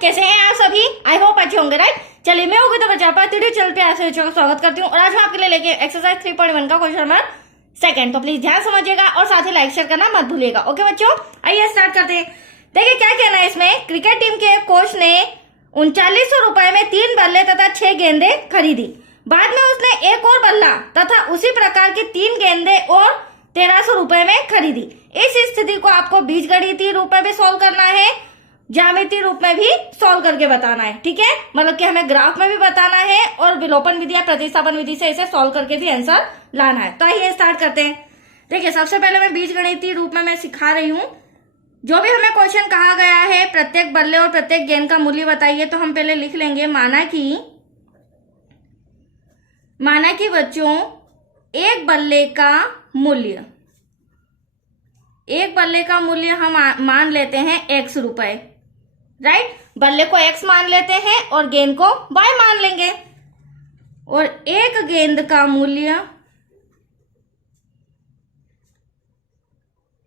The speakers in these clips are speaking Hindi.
कैसे हैं आप सभी? आई होप अच्छे होंगे, राइट। चलिए मैं होगी तो बचा पाए वीडियो चलते ऐसे बच्चों का स्वागत करती हूँ और आज मैं आपके लिए लेके एक्सरसाइज 3.1 का क्वेश्चन नंबर सेकंड। तो प्लीज ध्यान समझिएगा और साथ ही लाइक शेयर करना मत भूलिएगा। ओके बच्चों, आइए स्टार्ट करते हैं। देखिए क्या कहना है इसमें। क्रिकेट टीम के कोच ने 3900 रुपए में 3 बल्ले तथा 6 गेंदे खरीदी। बाद में उसने एक और बल्ला तथा उसी प्रकार की 3 गेंदे और 1300 रुपए में खरीदी। इस स्थिति को आपको बीजगणितीय रूप में भी सॉल्व करना है, ज्यामितीय रूप में भी सॉल्व करके बताना है। ठीक है, मतलब कि हमें ग्राफ में भी बताना है और विलोपन विधि या प्रतिस्थापन विधि से इसे सॉल्व करके भी आंसर लाना है। तो आइए स्टार्ट करते हैं। देखिए सबसे पहले मैं बीजगणितीय रूप में मैं सिखा रही हूँ। जो भी हमें क्वेश्चन कहा गया है प्रत्येक बल्ले और प्रत्येक गेंद का मूल्य बताइए, तो हम पहले लिख लेंगे माना कि बच्चों एक बल्ले का मूल्य हम मान लेते हैं x रुपए, राइट। बल्ले को x मान लेते हैं और गेंद को y मान लेंगे और एक गेंद का मूल्य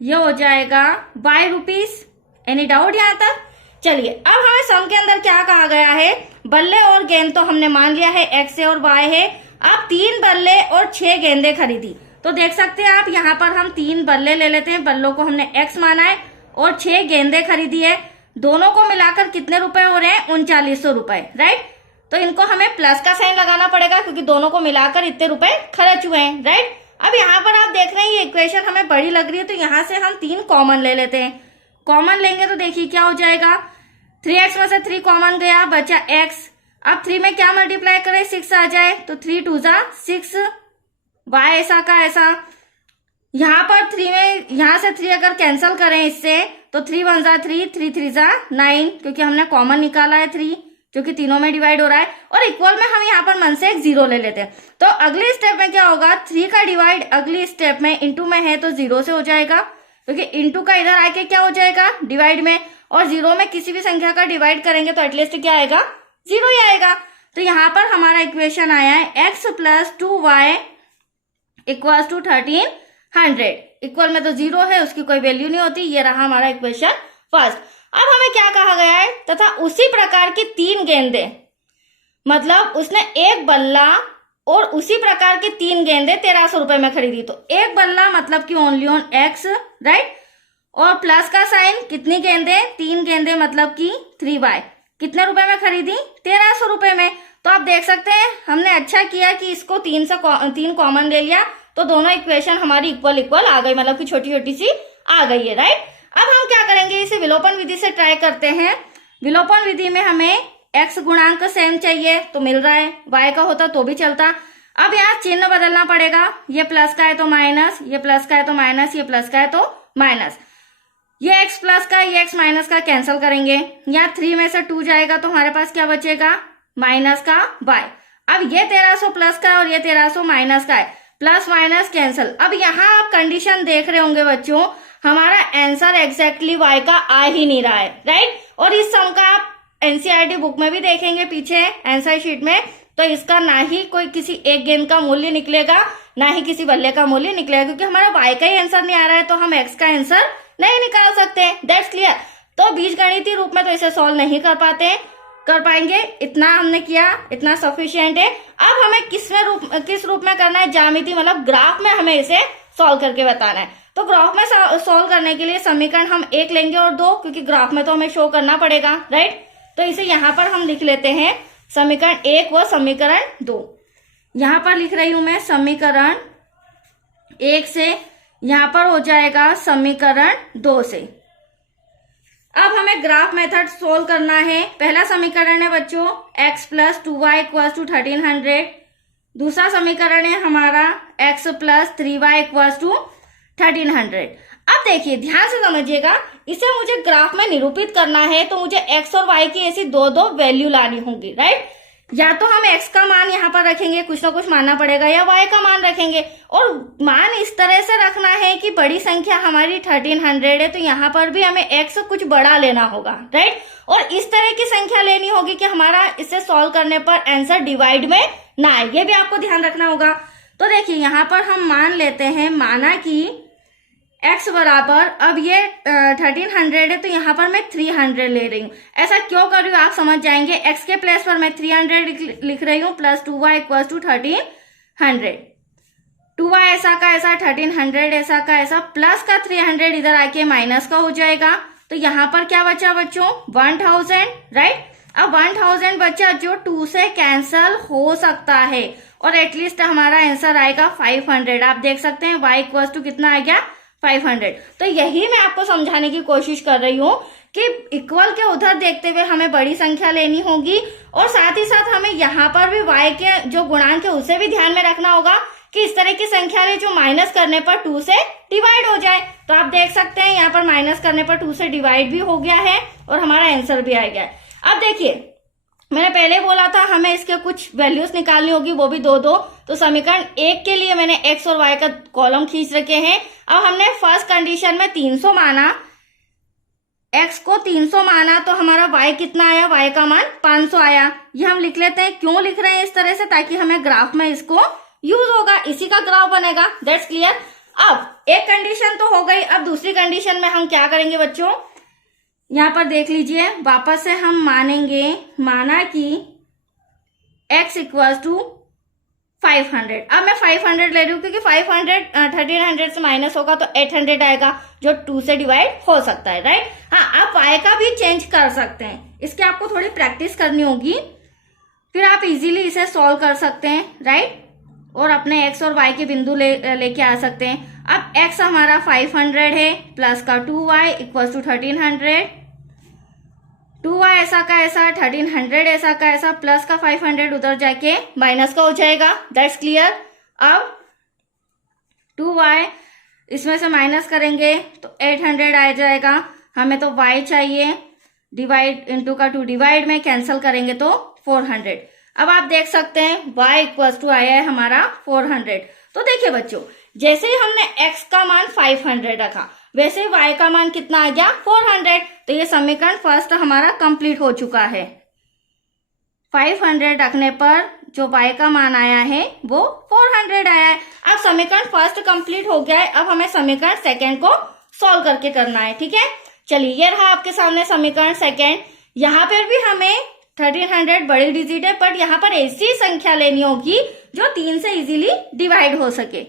यह हो जाएगा y रुपीस। एनी डाउट यहां तक? चलिए अब हमें सम के अंदर क्या कहा गया है। बल्ले और गेंद तो हमने मान लिया है x है और y है। अब 3 बल्ले और 6 गेंदें खरीदी, तो देख सकते हैं आप यहाँ पर हम 3 बल्ले ले लेते हैं। बल्लों को हमने x माना है और 6 गेंदें खरीदी है। दोनों को मिलाकर कितने रुपए हो रहे हैं? 3900 रुपए, राइट। तो इनको हमें प्लस का साइन लगाना पड़ेगा क्योंकि दोनों को मिलाकर इतने रुपए खर्च हुए हैं, राइट। अब यहाँ पर आप देख रहे हैं ये इक्वेशन हमें बड़ी लग रही है, तो यहाँ से हम 3 कॉमन ले लेते हैं। कॉमन लेंगे तो देखिए क्या हो जाएगा। 3x में से 3 कॉमन गया, बचा x। अब 3 में क्या मल्टीप्लाई करें? 6 आ जाए, तो 3 2 जा 6, y ऐसा का ऐसा। यहाँ पर 3 में यहाँ से 3 अगर कैंसिल करें इससे, तो 3 1 जा 3, 3 3 जा 9, क्योंकि हमने कॉमन निकाला है 3, जो कि तीनों में डिवाइड हो रहा है। और इक्वल में हम यहाँ पर मन से एक 0 ले लेते हैं। तो अगले स्टेप में क्या होगा? 3 का डिवाइड अगली स्टेप में इंटू में है तो 0 से हो जाएगा, क्योंकि इंटू का इधर आके क्या हो जाएगा? डिवाइड में। और 0 में किसी भी संख्या का डिवाइड करेंगे तो एटलीस्ट क्या आएगा? 0 ही आएगा। तो यहाँ पर हमारा इक्वेशन आया है x + 2y = 1300। इक्वल में तो 0 है, उसकी कोई वैल्यू नहीं होती। ये रहा हमारा इक्वेशन फर्स्ट। अब हमें क्या कहा गया है? तथा उसी प्रकार की 3 गेंदें, मतलब उसने एक बल्ला और उसी प्रकार की 3 गेंदें 1300 रुपए में खरीदी। तो एक बल्ला मतलब कि ओनली ऑन x, राइट। और प्लस का साइन, कितनी गेंदें? 3 गेंदें मतलब कि 3y। कितने रुपए में खरीदी? 1300 रुपए में। तो आप देख सकते हैं हमने अच्छा किया कि इसको 3 कॉमन ले लिया, तो दोनों इक्वेशन हमारी इक्वल आ गई, मतलब कि छोटी छोटी सी आ गई है, राइट। अब हम क्या करेंगे? इसे विलोपन विधि से ट्राई करते हैं। विलोपन विधि में हमें x गुणांक सेम चाहिए तो मिल रहा है, y का होता तो भी चलता। अब यहाँ चिन्ह बदलना पड़ेगा। ये प्लस का है तो माइनस, ये प्लस का है तो माइनस, ये प्लस का है तो माइनस। ये x प्लस का, ये x माइनस का कैंसिल करेंगे। यहाँ 3 में से 2 जाएगा तो हमारे पास क्या बचेगा? माइनस का y। अब ये 1300 प्लस का और ये 1300 माइनस का है, प्लस माइनस कैंसिल। अब यहाँ आप कंडीशन देख रहे होंगे बच्चों, हमारा आंसर एग्जैक्टली y का आ ही नहीं रहा है, राइट। और इस सम का आप एनसीईआरटी बुक में भी देखेंगे पीछे आंसर शीट में, तो इसका ना ही कोई किसी एक गेंद का मूल्य निकलेगा, ना ही किसी बल्ले का मूल्य निकलेगा, क्योंकि हमारा y का ही आंसर नहीं आ रहा है, तो हम x का आंसर नहीं निकाल सकते। That's clear. तो बीजगणितीय रूप में तो इसे सॉल्व नहीं कर पाएंगे। इतना हमने किया, इतना सफिशिएंट है। अब हमें किस रूप में करना है? ज्यामिति, मतलब ग्राफ में हमें इसे सॉल्व करके बताना है। तो ग्राफ में सॉल्व करने के लिए समीकरण हम 1 लेंगे और 2, क्योंकि ग्राफ में तो हमें शो करना पड़ेगा, राइट। तो इसे यहाँ पर हम लिख लेते हैं समीकरण 1 व समीकरण 2। यहाँ पर लिख रही हूं मैं समीकरण 1 से, यहाँ पर हो जाएगा समीकरण 2 से। अब हमें ग्राफ मेथड सोल्व करना है। पहला समीकरण है बच्चों x + 2y = 1300। दूसरा समीकरण है हमारा x + 3y = 1300। अब देखिए ध्यान से समझिएगा, इसे मुझे ग्राफ में निरूपित करना है, तो मुझे x और y की ऐसी दो वैल्यू लानी होंगी, राइट। या तो हम x का मान यहाँ पर रखेंगे, कुछ ना कुछ मानना पड़ेगा, या y का मान रखेंगे। और मान इस तरह से रखना है कि बड़ी संख्या हमारी 1300 है, तो यहाँ पर भी हमें x कुछ बड़ा लेना होगा, राइट। और इस तरह की संख्या लेनी होगी कि हमारा इसे सॉल्व करने पर आंसर डिवाइड में ना आए, ये भी आपको ध्यान रखना होगा। तो देखिए यहाँ पर हम मान लेते हैं, माना कि x बराबर, अब ये 1300 है तो यहाँ पर मैं 300 ले रही हूँ। ऐसा क्यों कर रही हूँ आप समझ जाएंगे। x के प्लेस पर मैं 300 लिख रही हूँ plus 2y equal to 1300। 2y ऐसा का ऐसा, 1300 ऐसा का ऐसा, प्लस का 300 इधर आके माइनस का हो जाएगा। तो यहाँ पर क्या बचा बच्चों, 1000, राइट। अब 1000 बचा जो 2 से कैंसल हो सकता है और एटलीस्ट हमारा आंसर आएगा 500। आप देख सकते हैं y इक्वल टू कितना आ गया, 500। तो यही मैं आपको समझाने की कोशिश कर रही हूँ कि इक्वल के उधर देखते हुए हमें बड़ी संख्या लेनी होगी और साथ ही साथ हमें यहाँ पर भी y के जो गुणांक है उसे भी ध्यान में रखना होगा कि इस तरह की संख्या ले जो माइनस करने पर 2 से डिवाइड हो जाए। तो आप देख सकते हैं यहाँ पर माइनस करने पर 2 से डिवाइड भी हो गया है और हमारा आंसर भी आ गया है। अब देखिए मैंने पहले बोला था हमें इसके कुछ वैल्यूज निकालनी होगी, वो भी दो। तो समीकरण 1 के लिए मैंने x और y का कॉलम खींच रखे हैं। अब हमने फर्स्ट कंडीशन में 300 माना, x को 300 माना तो हमारा y कितना आया, y का मान 500 आया। ये हम लिख लेते हैं। क्यों लिख रहे हैं इस तरह से, ताकि हमें ग्राफ में इसको यूज होगा, इसी का ग्राफ बनेगा। That's clear. अब एक कंडीशन तो हो गई, अब दूसरी कंडीशन में हम क्या करेंगे बच्चों, यहाँ पर देख लीजिए वापस से हम माना कि x इक्वल टू 500। अब मैं 500 ले रही हूँ क्योंकि 500 1300 से माइनस होगा तो 800 आएगा जो 2 से डिवाइड हो सकता है, राइट। हाँ, आप y का भी चेंज कर सकते हैं, इसकी आपको थोड़ी प्रैक्टिस करनी होगी, फिर आप इजीली इसे सॉल्व कर सकते हैं, राइट। और अपने x और y के बिंदु लेके आ सकते हैं। अब x हमारा 500 है, प्लस का 2y इक्वल टू 1300, 2y ऐसा का ऐसा, 1300 ऐसा का ऐसा, प्लस का 500 उधर जाके माइनस का हो जाएगा। That's clear. अब 2y इसमें से माइनस करेंगे तो 800 आ जाएगा। हमें तो y चाहिए, डिवाइड इंटू का 2 डिवाइड में कैंसिल करेंगे तो 400। अब आप देख सकते हैं y इक्वल टू आया है हमारा 400। तो देखिए बच्चों, जैसे ही हमने x का मान 500 रखा वैसे ही y का मान कितना आ गया, 400। तो ये समीकरण फर्स्ट हमारा कंप्लीट हो चुका है। 500 रखने पर जो y का मान आया है वो 400 आया है। अब समीकरण फर्स्ट कंप्लीट हो गया है, अब हमें समीकरण सेकेंड को सॉल्व करके करना है, ठीक है। चलिए ये रहा आपके सामने समीकरण सेकेंड। यहाँ पर भी हमें 1300 बड़ी डिजिट है, बट यहाँ पर ऐसी संख्या लेनी होगी जो 3 से इजीली डिवाइड हो सके।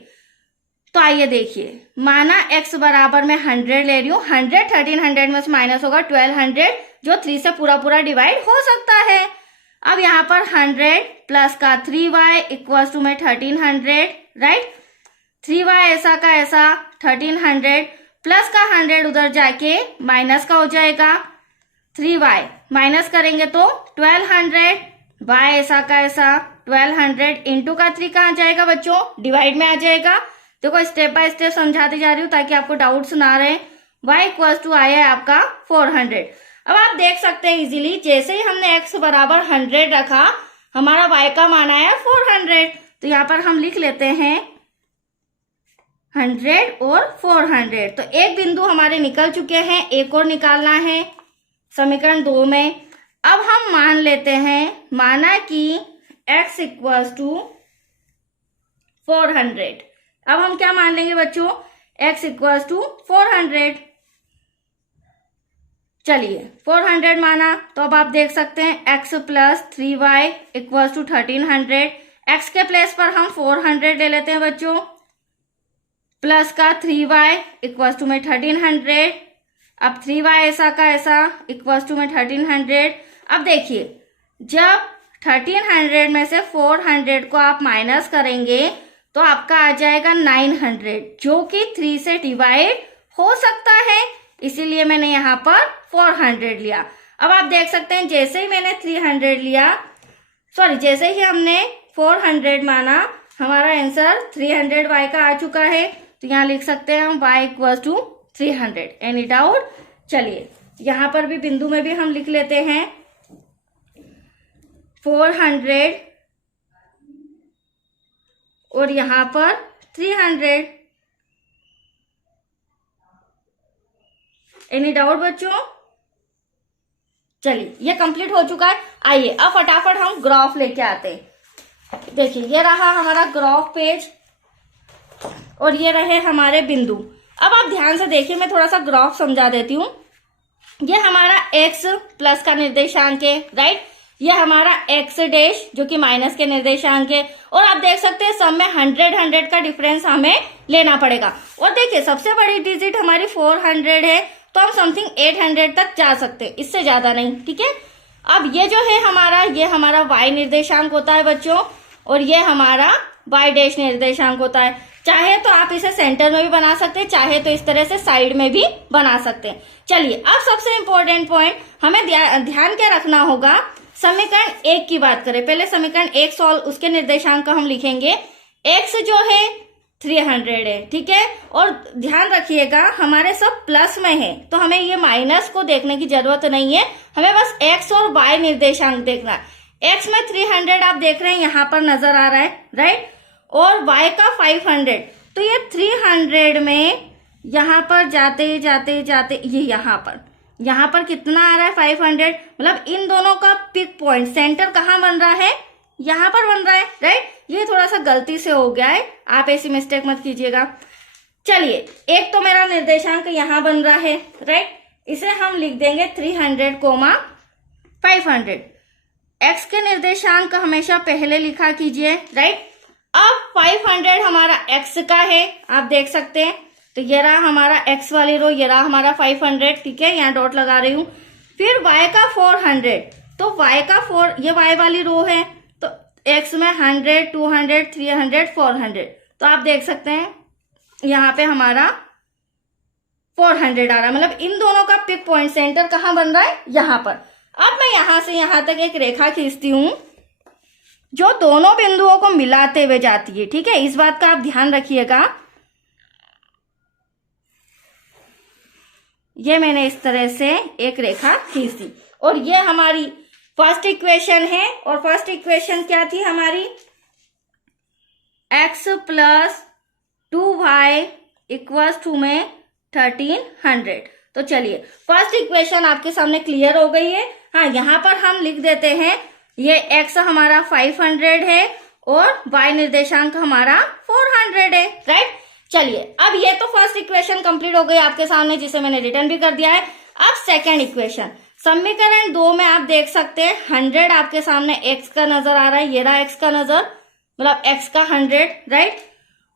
तो आइए देखिए, माना x बराबर मैं 100 ले रही हूँ, 100 1300 में से माइनस होगा 1200 जो 3 से पूरा डिवाइड हो सकता है। अब यहाँ पर 100 प्लस का 3y इक्वल टू में 1300, राइट। 3y ऐसा का ऐसा, 1300 प्लस का 100 उधर जाके माइनस का हो जाएगा। 3y माइनस करेंगे तो 1200, y ऐसा का ऐसा, 1200 इंटू का 3 कहाँ जाएगा बच्चों, डिवाइड में आ जाएगा। देखो स्टेप बाय स्टेप समझाती जा रही हूँ ताकि आपको डाउट्स ना रहे। y इक्वल टू आया है आपका 400। अब आप देख सकते हैं इजीली, जैसे ही हमने x बराबर 100 रखा हमारा y का मान आया 400। तो यहाँ पर हम लिख लेते हैं 100 और 400। तो एक बिंदु हमारे निकल चुके हैं, एक और निकालना है समीकरण 2 में। अब हम मान लेते हैं, माना कि x इक्वल टू 400। अब हम क्या मान लेंगे बच्चों, x इक्वल टू 400। चलिए 400 माना तो अब आप देख सकते हैं x plus 3y equal to 1300। x के प्लेस पर हम 400 ले लेते हैं बच्चों, प्लस का 3y इक्वल टू में 1300। अब 3y ऐसा का ऐसा इक्वल टू में 1300। अब देखिए जब 1300 में से 400 को आप माइनस करेंगे तो आपका आ जाएगा 900 जो कि 3 से डिवाइड हो सकता है, इसीलिए मैंने यहाँ पर 400 लिया। अब आप देख सकते हैं जैसे ही मैंने 300 लिया, जैसे ही हमने 400 माना हमारा आंसर 300y का आ चुका है। तो यहाँ लिख सकते हैं हम y equal to 300। Any doubt? चलिए यहाँ पर भी बिंदु में भी हम लिख लेते हैं 400 और यहाँ पर 300। एनी डाउट बच्चों? चलिए ये कंप्लीट हो चुका है। आइए अब फटाफट हम ग्राफ लेके आते हैं। देखिए ये रहा हमारा ग्राफ पेज और ये रहे हमारे बिंदु। अब आप ध्यान से देखिए, मैं थोड़ा सा ग्राफ समझा देती हूँ। ये हमारा x प्लस का निर्देशांक है, राइट। ये हमारा x डैश जो कि माइनस के निर्देशांक है, और आप देख सकते हैं सब में 100 का डिफरेंस हमें लेना पड़ेगा। और देखिए सबसे बड़ी डिजिट हमारी 400 है, तो हम समथिंग 800 तक जा सकते हैं, इससे ज्यादा नहीं, ठीक है। अब ये जो है हमारा, ये हमारा y निर्देशांक होता है बच्चों, और ये हमारा y डैश निर्देशांक होता है। चाहे तो आप इसे सेंटर में भी बना सकते हैं, चाहे तो इस तरह से साइड में भी बना सकते हैं। चलिए अब सबसे इंपॉर्टेंट पॉइंट हमें ध्यान क्या रखना होगा, समीकरण 1 की बात करें। पहले समीकरण 1 सॉल्व, उसके निर्देशांक का हम लिखेंगे। x जो है 300 है, ठीक है। और ध्यान रखिएगा हमारे सब प्लस में है, तो हमें ये माइनस को देखने की जरूरत नहीं है, हमें बस x और y निर्देशांक देखना है। x में 300 आप देख रहे हैं यहाँ पर नजर आ रहा है, राइट, और y का 500, तो ये 300 में यहाँ पर जाते जाते जाते ये यहाँ पर कितना आ रहा है 500, मतलब इन दोनों का पिक पॉइंट सेंटर कहाँ बन रहा है, यहाँ पर बन रहा है, राइट। ये थोड़ा सा गलती से हो गया है, आप ऐसी मिस्टेक मत कीजिएगा। चलिए एक तो मेरा निर्देशांक यहाँ बन रहा है, राइट, इसे हम लिख देंगे 300, 500। x के निर्देशांक हमेशा पहले लिखा कीजिए, राइट। अब 500 हमारा x का है, आप देख सकते हैं, तो ये रहा हमारा x वाली रो, ये रहा हमारा 500, ठीक है, यहाँ डॉट लगा रही हूँ। फिर y का 400, तो y का 4, ये y वाली रो है, तो x में 100, 200, 300, 400, तो आप देख सकते हैं यहाँ पे हमारा 400 आ रहा है, मतलब इन दोनों का पिक पॉइंट सेंटर कहाँ बन रहा है, यहाँ पर। अब मैं यहाँ से यहाँ तक एक रेखा खींचती हूँ जो दोनों बिंदुओं को मिलाते हुए जाती है, ठीक है, इस बात का आप ध्यान रखिएगा। ये मैंने इस तरह से एक रेखा खींच दी, और ये हमारी फर्स्ट इक्वेशन है, और फर्स्ट इक्वेशन क्या थी हमारी, x plus 2y equals to में 1300। तो चलिए फर्स्ट इक्वेशन आपके सामने क्लियर हो गई है। हाँ, यहाँ पर हम लिख देते हैं ये x हमारा 500 है और y निर्देशांक हमारा 400 है, राइट। चलिए अब ये तो फर्स्ट इक्वेशन कंप्लीट हो गई आपके सामने, जिसे मैंने रिटर्न भी कर दिया है। अब सेकंड इक्वेशन, समीकरण 2 में आप देख सकते हैं 100 आपके सामने x का नजर आ रहा है, ये रहा x का नजर, मतलब x का 100, राइट,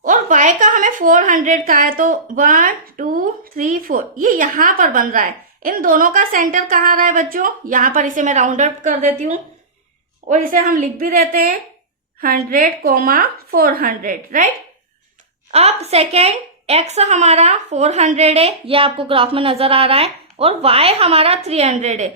और y का हमें 400 का है, तो 1 2 3 4 ये यहाँ पर बन रहा है। इन दोनों का सेंटर कहाँ रहा है बच्चों, यहाँ पर। इसे मैं राउंड अप कर देती हूँ और इसे हम लिख भी देते हैं 100, 400, राइट। अब सेकेंड x हमारा 400 है, ये आपको ग्राफ में नजर आ रहा है, और y हमारा 300 है,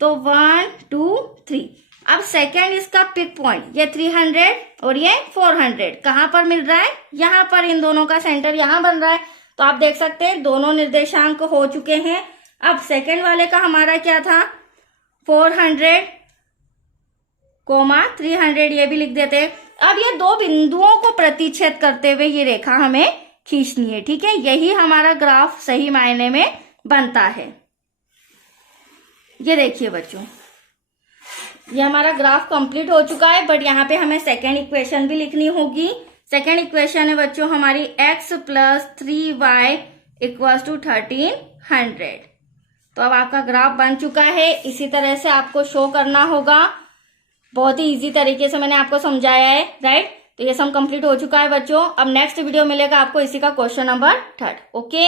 तो 1 2 3। अब सेकेंड इसका पिक पॉइंट, ये 300 और ये 400 कहाँ पर मिल रहा है, यहाँ पर। इन दोनों का सेंटर यहाँ बन रहा है, तो आप देख सकते हैं दोनों निर्देशांक हो चुके हैं। अब सेकेंड वाले का हमारा क्या था, 400, 300, ये भी लिख देते हैं। अब ये दो बिंदुओं को प्रतिच्छेद करते हुए ये रेखा हमें खींचनी है, ठीक है, यही हमारा ग्राफ सही मायने में बनता है। ये देखिए बच्चों, ये हमारा ग्राफ कंप्लीट हो चुका है, बट यहाँ पे हमें सेकेंड इक्वेशन भी लिखनी होगी। सेकेंड इक्वेशन है बच्चों हमारी x plus 3y equals to 1300। तो अब आपका ग्राफ बन चुका है, इसी तरह से आपको शो करना होगा। बहुत ही इजी तरीके से मैंने आपको समझाया है, राइट। तो ये सम कंप्लीट हो चुका है बच्चों। अब नेक्स्ट वीडियो मिलेगा आपको इसी का क्वेश्चन नंबर 3। ओके।